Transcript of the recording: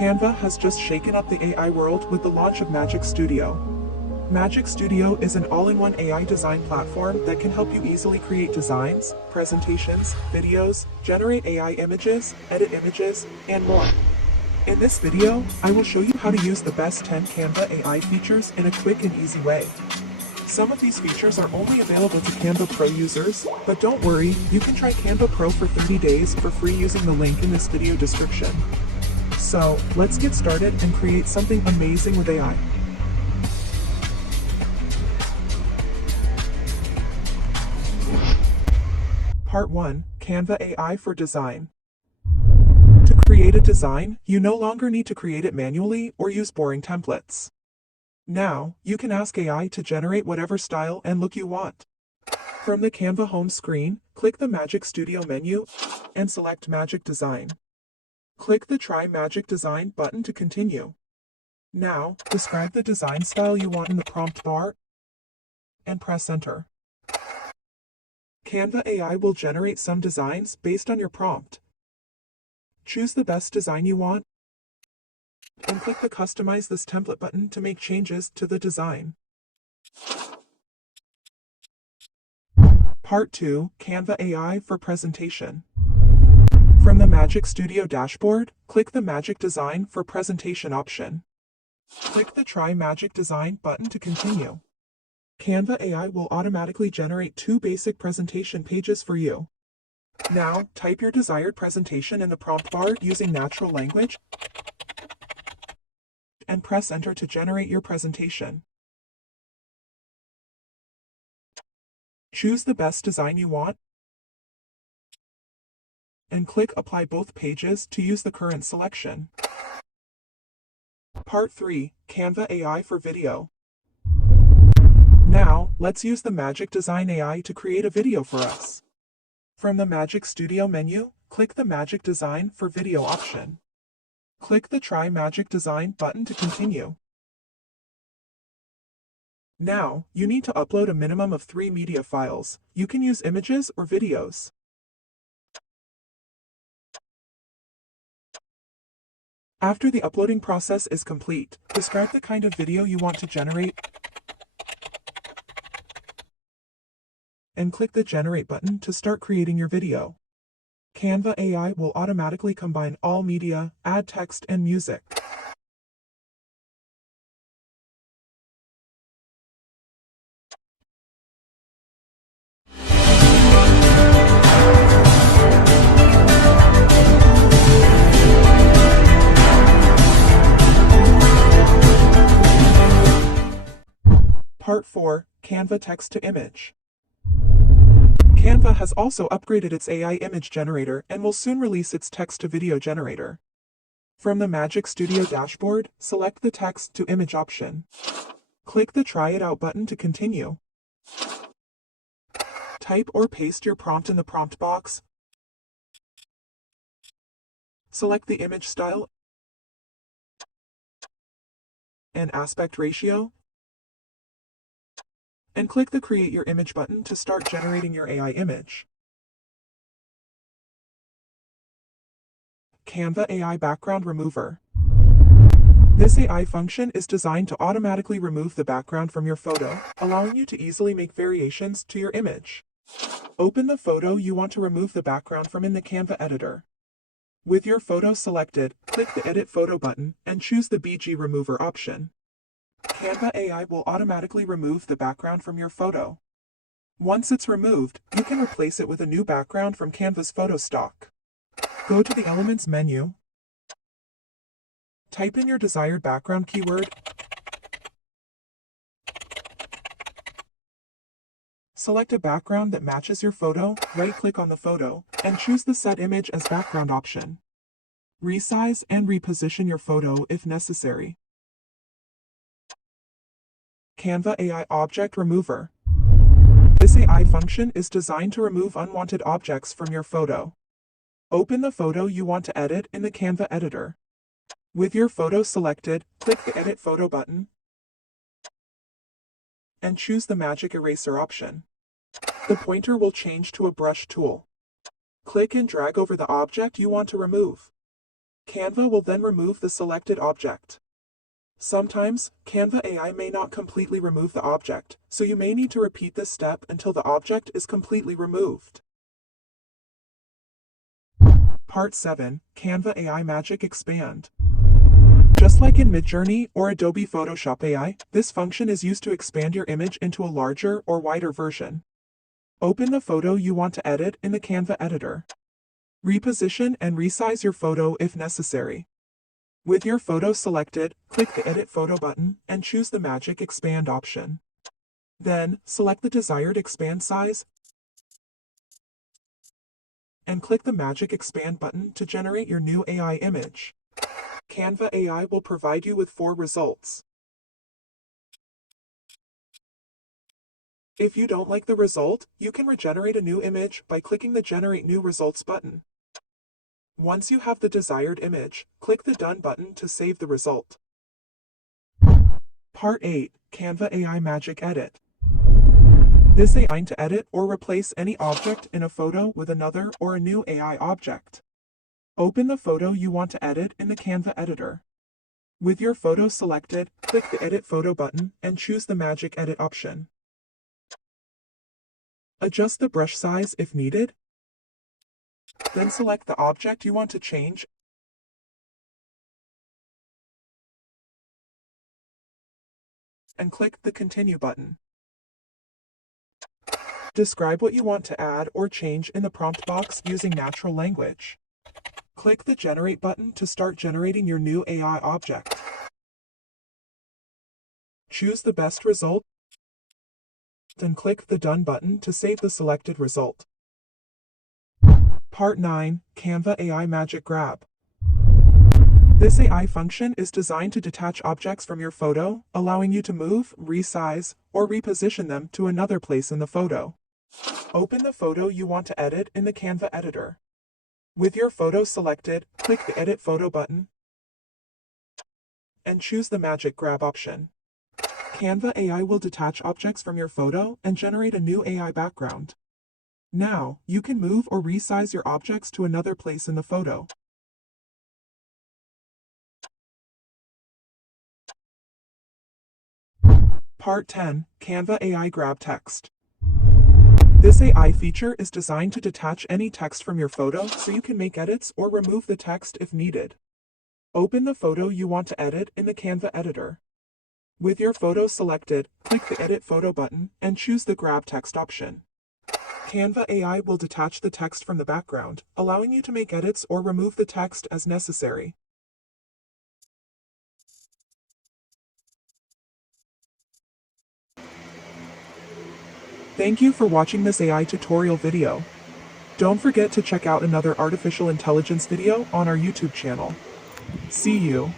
Canva has just shaken up the AI world with the launch of Magic Studio. Magic Studio is an all-in-one AI design platform that can help you easily create designs, presentations, videos, generate AI images, edit images, and more. In this video, I will show you how to use the best 10 Canva AI features in a quick and easy way. Some of these features are only available to Canva Pro users, but don't worry, you can try Canva Pro for 30 days for free using the link in this video description. So, let's get started and create something amazing with AI. Part 1, Canva AI for Design. To create a design, you no longer need to create it manually or use boring templates. Now, you can ask AI to generate whatever style and look you want. From the Canva home screen, click the Magic Studio menu and select Magic Design. Click the Try Magic Design button to continue. Now, describe the design style you want in the prompt bar and press Enter. Canva AI will generate some designs based on your prompt. Choose the best design you want and click the Customize this template button to make changes to the design. Part 2, Canva AI for Presentation. From the Magic Studio dashboard, click the Magic Design for Presentation option. Click the Try Magic Design button to continue. Canva AI will automatically generate 2 basic presentation pages for you. Now, type your desired presentation in the prompt bar using natural language and press Enter to generate your presentation. Choose the best design you want and click Apply Both Pages to use the current selection. Part 3, Canva AI for Video. Now, let's use the Magic Design AI to create a video for us. From the Magic Studio menu, click the Magic Design for Video option. Click the Try Magic Design button to continue. Now, you need to upload a minimum of 3 media files. You can use images or videos. After the uploading process is complete, describe the kind of video you want to generate and click the Generate button to start creating your video. Canva AI will automatically combine all media, add text and music. Part 4, Canva Text to Image. Canva has also upgraded its AI image generator and will soon release its text-to-video generator. From the Magic Studio dashboard, select the Text to Image option. Click the Try It Out button to continue. Type or paste your prompt in the prompt box. Select the image style and aspect ratio, and click the Create Your Image button to start generating your AI image. Canva AI Background Remover. This AI function is designed to automatically remove the background from your photo, allowing you to easily make variations to your image. Open the photo you want to remove the background from in the Canva editor. With your photo selected, click the Edit Photo button and choose the BG Remover option. Canva AI will automatically remove the background from your photo. Once it's removed, you can replace it with a new background from Canva's photo stock. Go to the Elements menu, type in your desired background keyword, select a background that matches your photo, right-click on the photo, and choose the Set Image as Background option. Resize and reposition your photo if necessary. Canva AI Object Remover. This AI function is designed to remove unwanted objects from your photo. Open the photo you want to edit in the Canva editor. With your photo selected, click the Edit Photo button and choose the Magic Eraser option. The pointer will change to a brush tool. Click and drag over the object you want to remove. Canva will then remove the selected object. Sometimes, Canva AI may not completely remove the object, so you may need to repeat this step until the object is completely removed. Part 7, Canva AI Magic Expand. Just like in Midjourney or Adobe Photoshop AI, this function is used to expand your image into a larger or wider version. Open the photo you want to edit in the Canva editor. Reposition and resize your photo if necessary. With your photo selected, click the Edit Photo button and choose the Magic Expand option. Then, select the desired expand size and click the Magic Expand button to generate your new AI image. Canva AI will provide you with 4 results. If you don't like the result, you can regenerate a new image by clicking the Generate New Results button. Once you have the desired image, click the Done button to save the result. Part 8, Canva AI Magic Edit. This AI is designed to edit or replace any object in a photo with another or a new AI object. Open the photo you want to edit in the Canva editor. With your photo selected, click the Edit Photo button and choose the Magic Edit option. Adjust the brush size if needed. Then select the object you want to change and click the Continue button. Describe what you want to add or change in the prompt box using natural language. Click the Generate button to start generating your new AI object. Choose the best result, then click the Done button to save the selected result. Part 9, Canva AI Magic Grab. This AI function is designed to detach objects from your photo, allowing you to move, resize, or reposition them to another place in the photo. Open the photo you want to edit in the Canva editor. With your photo selected, click the Edit Photo button and choose the Magic Grab option. Canva AI will detach objects from your photo and generate a new AI background. Now, you can move or resize your objects to another place in the photo. Part 10, Canva AI Grab Text. This AI feature is designed to detach any text from your photo so you can make edits or remove the text if needed. Open the photo you want to edit in the Canva editor. With your photo selected, click the Edit Photo button and choose the Grab Text option. Canva AI will detach the text from the background, allowing you to make edits or remove the text as necessary. Thank you for watching this AI tutorial video. Don't forget to check out another artificial intelligence video on our YouTube channel. See you.